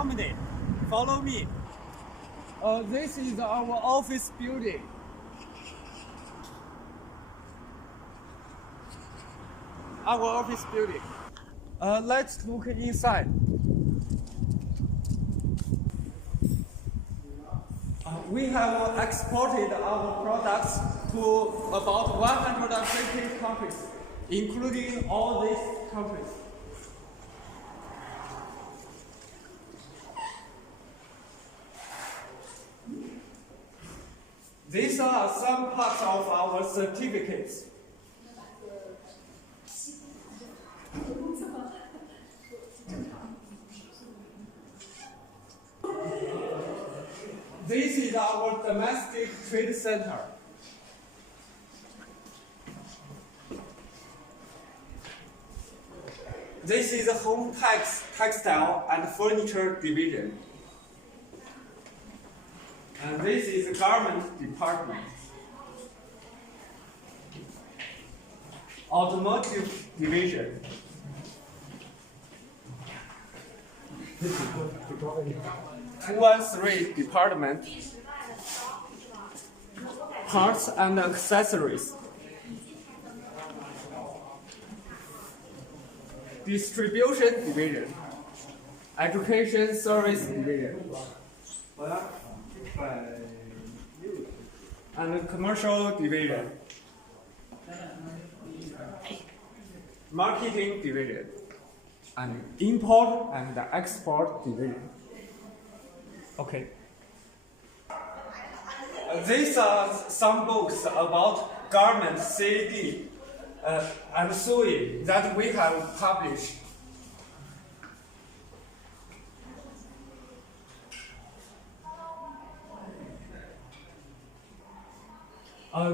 company. Follow me. This is our office building. Our office building. Let's look inside. We have exported our products to about 150 countries, including all these countries. These are some parts of our certificates. This is our domestic trade center. This is the Hometextile and Furniture division. And this is the garment department. Automotive division. 213 department. Parts and accessories. Distribution division. Education service division. And commercial division. Marketing division. And import and export division. Okay. These are some books about garment CD and sewing that we have published.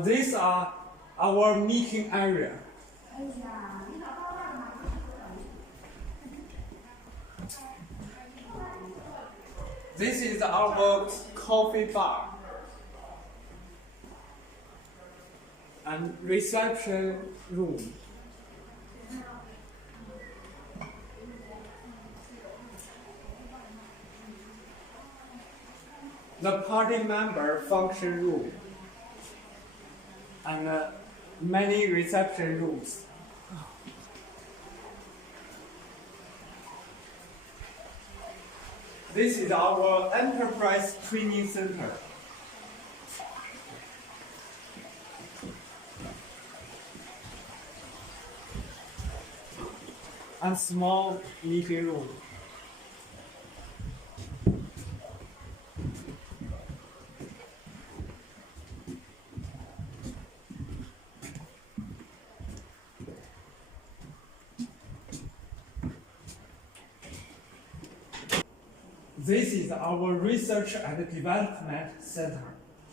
These are our meeting area. This is our coffee bar and reception room. The party member function room and many reception rooms. This is our enterprise training center. And small meeting room. This is our research and development center.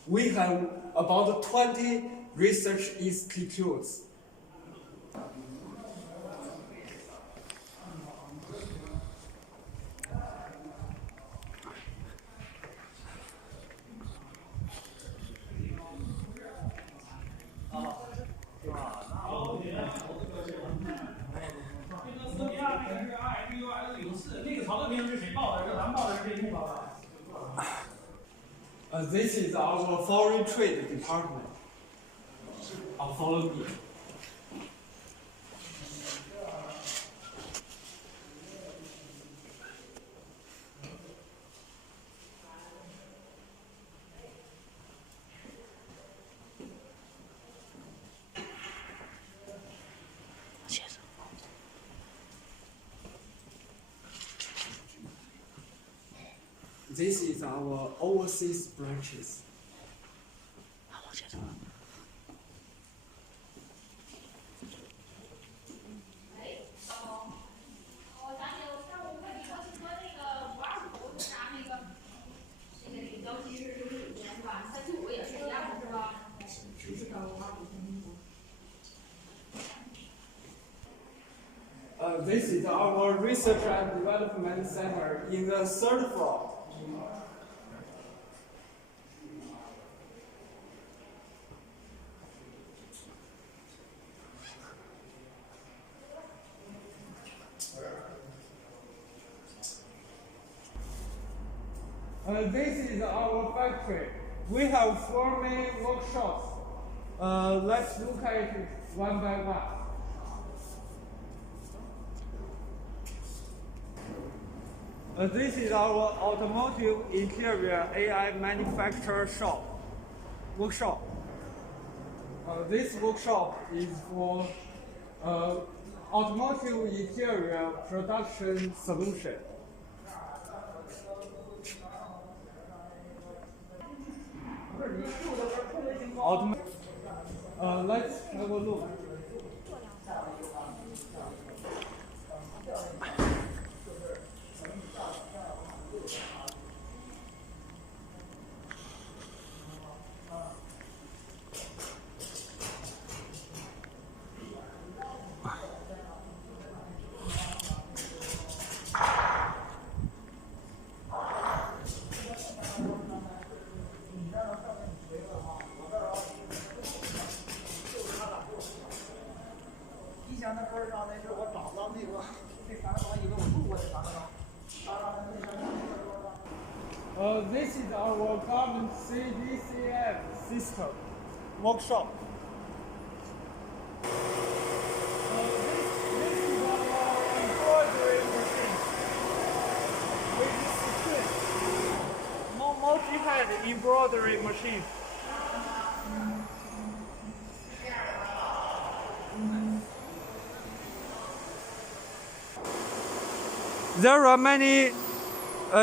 We have about 20 research institutes. This is our foreign trade department. Follow me. This is our overseas branches. This is our research and development center in the third floor. This is our factory. We have 4 main workshops. Let's look at it one by one. This is our automotive interior AI manufacturer workshop. This workshop is for automotive interior production solution. Let's have a look. This is our garment CDCM system workshop. This is our embroidery machine with screen. Multi-head embroidery machine. There are many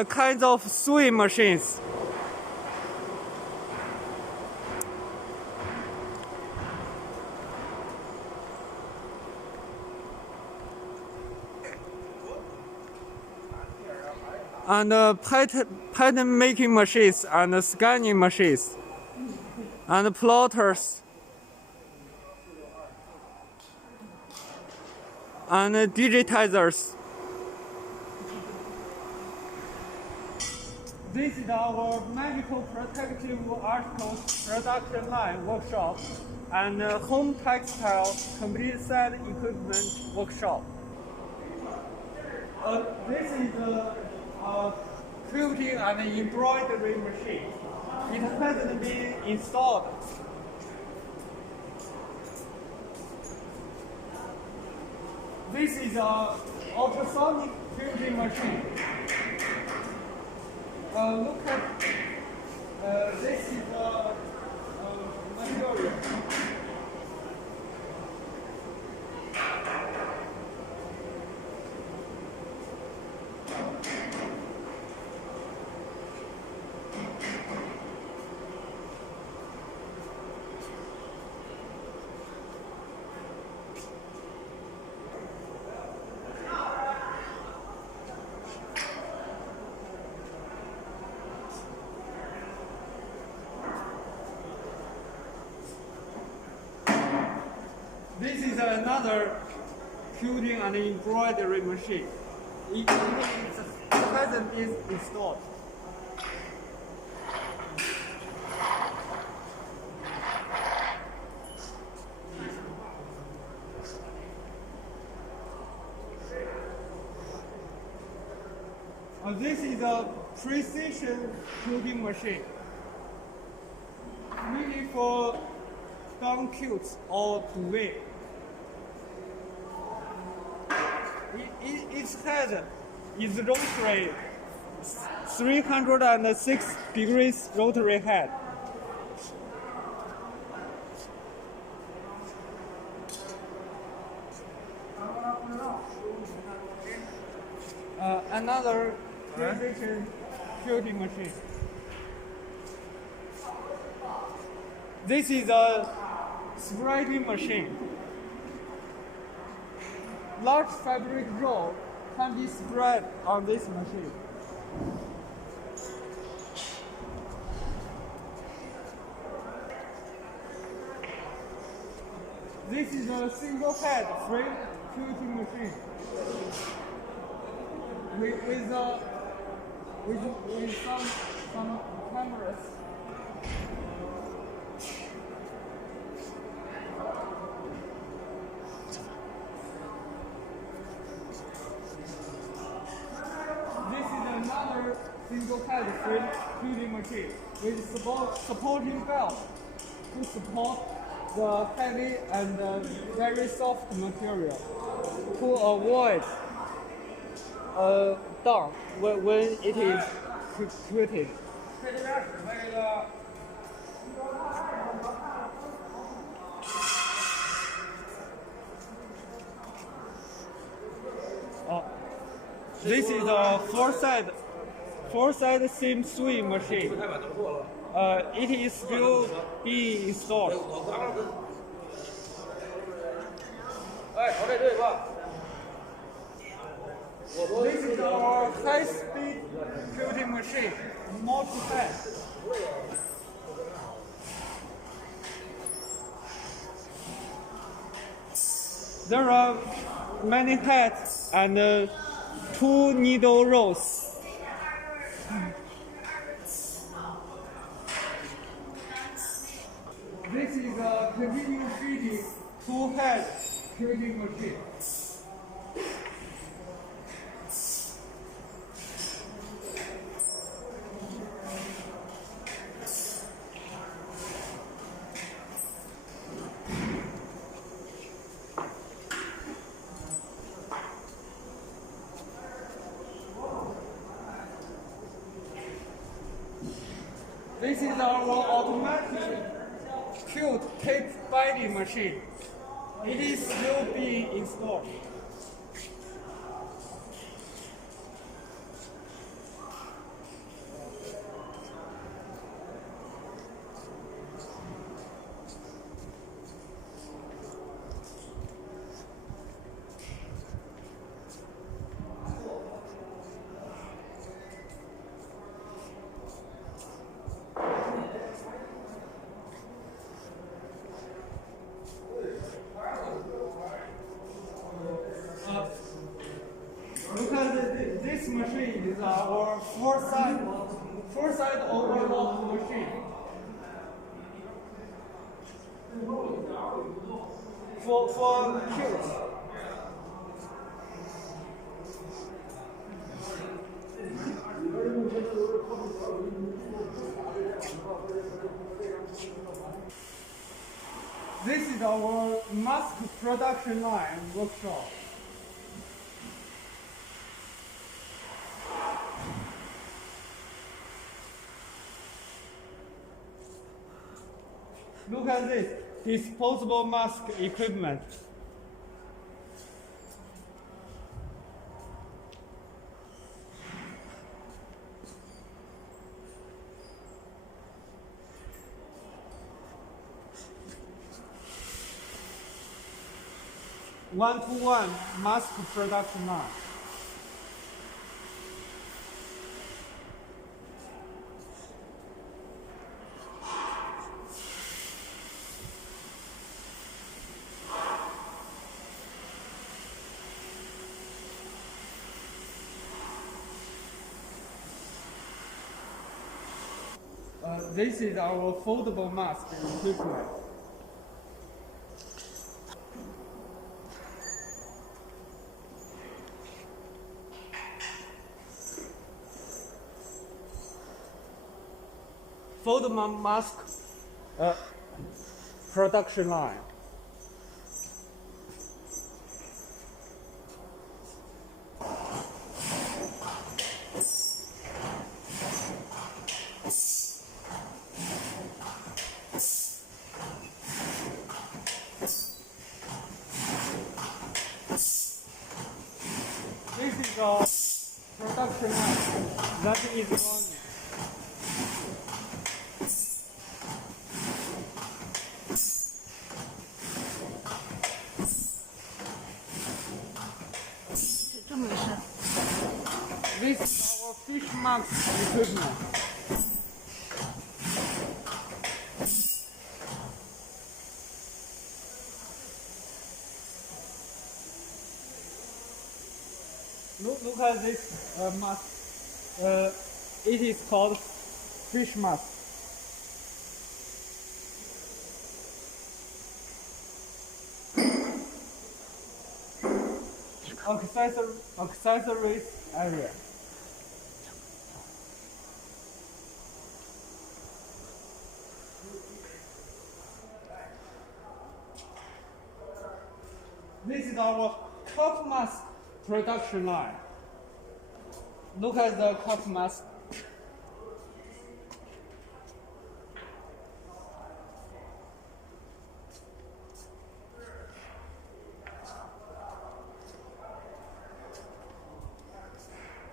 kinds of sewing machines. And pattern making machines and scanning machines and plotters and digitizers. This is our medical protective articles production line workshop and Hometextile complete set equipment workshop. This is a quilting and embroidery machine. It hasn't been installed. This is an ultrasonic quilting machine. Look at this is the material. This is another quilting and embroidery machine. It hasn't been installed. This is a precision quilting machine, mainly for down quilts or duvet. Its head is rotary, 306 degrees rotary head. Another precision quilting machine. This is a spreading machine. Large fabric roll can be spread on this machine. This is a single head frame quilting machine with some cameras. single-head filling machine with supporting belt to support the heavy and very soft material to avoid down when it is treated. This is a four-side seam sewing machine. It is still being installed. This is our high-speed quilting machine, multi-head. There are many heads and 2 needle rows. This is a continuous feeding 2-head quilting machine. This is our automatic quilt tape binding machine. It is still being installed. Look at this machine is our four-side overlock machine. For quilts. This is our mask production line workshop. Look at this disposable mask equipment. One-to-one mask production line. This is our foldable mask equipment. Foldable mask production line. This is a production line that is running. This is our fish mask equipment. Look at this mask. It is called fish mask. Accessories area. our cup mask production line. Look at the cup mask.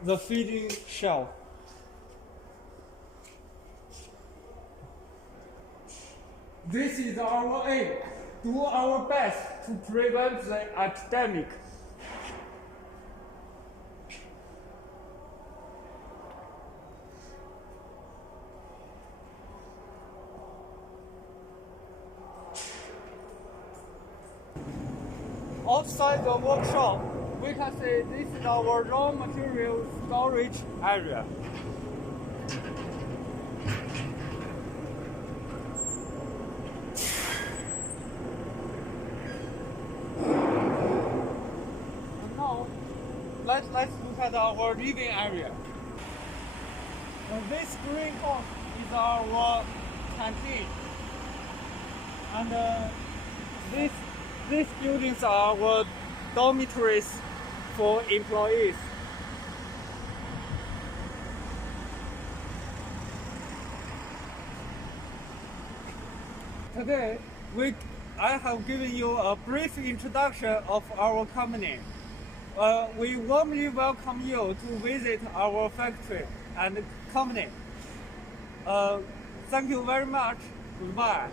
The feeding shelf. This is our aim. Do our best to prevent the epidemic. Outside the workshop, we can see this is our raw material storage area. And now, let's look at our living area. This green box is our canteen, and these buildings are our dormitories for employees. Today, I have given you a brief introduction of our company. We warmly welcome you to visit our factory and company. Thank you very much. Goodbye.